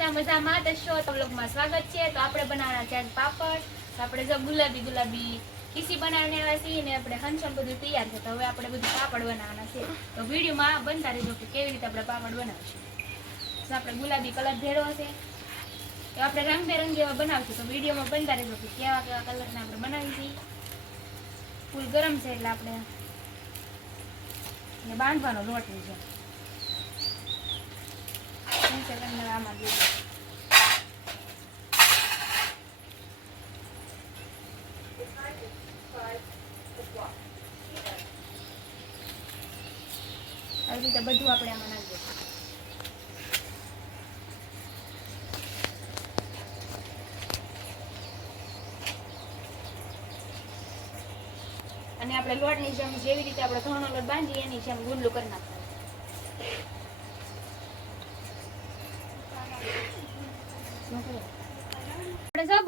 બધા મજામાં? તો શો, તો વ્લોગમાં સ્વાગત છે. તો આપણે બનાવવાના છે પાપડ. તો આપણે જો ગુલાબી ગુલાબી ખીસી બનાવીને આવ્યા છીએ ને આપણે હંસમ બધું તૈયાર છે. તો હવે આપણે બધું પાપડ બનાવવાના છે. તો વિડીયોમાં બનતા રહેજો કે કેવી રીતે આપણે પાપડ બનાવીશું. તો આપણે ગુલાબી કલર ભેળો છે તો આપણે રંગબેરંગી એવા બનાવશું. તો વિડીયોમાં બનતા રહેજો કે કેવા કેવા કલરના આપણે બનાવી છીએ ફૂલ ગરમ છે એટલે આપણે બાંધવાનો લોટ છે. આમાં આવી રીતે બધું આપણે આમાં નાખી દઈશું અને આપણે લોટની જેમ જેવી રીતે આપણે ઘઉંનો લોટ બાંધીએ, એની જેમ ગુંડલું કરી નાખવાનું.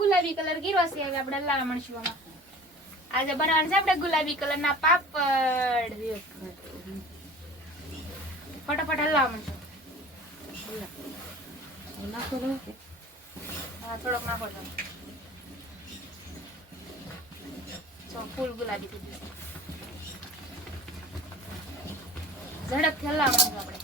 ગુલાબી કલર ગીરવાસી છે, હવે આપણે લાવા મળશું આજે બનાવવાનું છે આપણે ગુલાબી કલરના પાપડ. ફટાફટ હલાવવા મળશું હા થોડોક નાખો છો ફૂલ ગુલાબી થઈ ગયું ઝડપથી હલાવવાનું આપણે.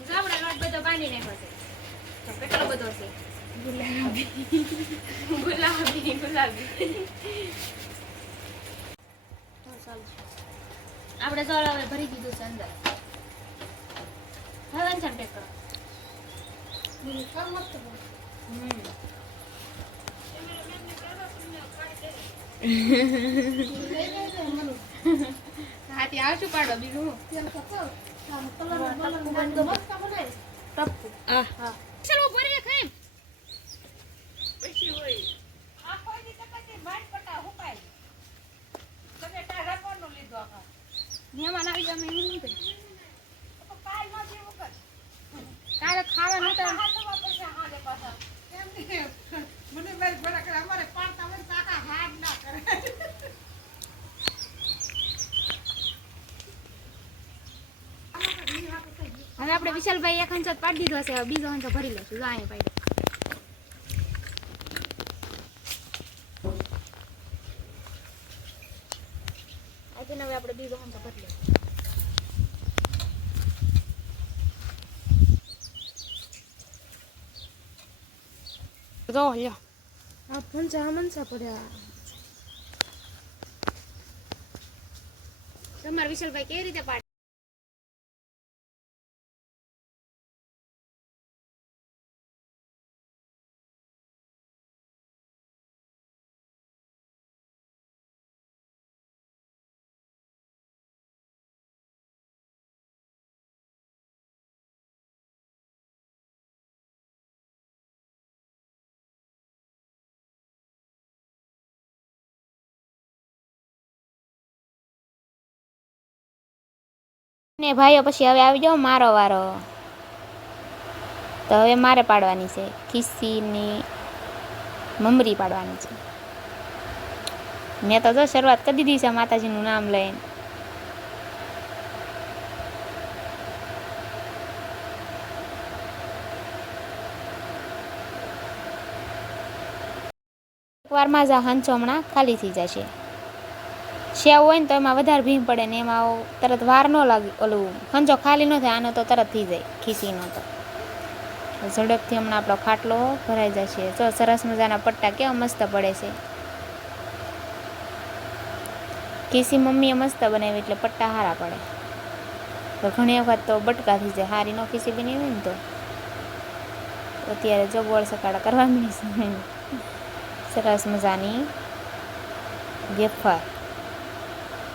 જો આપણે લોટ બધો બાંધી નાખ્યો છે. કેટલો બધો છે ગુલાબી ગુલાબી ગુલાબી આપણે જળ હવે ભરી દીધું છે અંદર. હવે વાંચન પેક કરો હાથી આવશું પાડો બીજું હું. ટપકું હા ચલો લીધો આખા મહેમાન આવી ગયા મેં એવું નહીં કાલે ખાવા નતા હવે આપણે વિશાલભાઈ એક હંચો પાડી દીધો છે બીજો હંચો ભરી લેશું જો અહીંયા આજે હવે આપણે બીજો હંચો ભરી લઈશું. જો લ્યો. આ પંચા મનસા પડ્યા. તમારા વિશાલભાઈ કેવી રીતે પાડે? ને ભાઈઓ, પછી હવે આવી જાઓ મારો વારો. તો હવે મારે પાડવાની છે. ખિસ્સીની મમરી પાડવાની છે. મેં તો જો શરૂઆત કરી દીધી છે માતાજીનું નામ લઈને. એકવારમાં જ હંચો હમણાં ખાલી થઈ જશે. સેવ હોય ને તો એમાં વધારે ભીમ પડે ને એમાં તરત વાર ન લાગે. ઓલું ખંજો ખાલી ન થાય, આનો તો તરત થઈ જાય, ખીસીનો તો. ઝડપથી હમણાં આપણો ખાટલો ભરાઈ જશે. તો સરસ મજાના પટ્ટા કેવા મસ્ત પડે છે. ખીસી મમ્મીએ મસ્ત બનાવી એટલે પટ્ટા સારા પડે. તો ઘણી વખત તો બટકા થઈ જાય, હારી નો ખીસી બનાવી હોય ને તો. અત્યારે જો ગોળ સકાળા કરવા માંડી સરસ મજાની વેફર.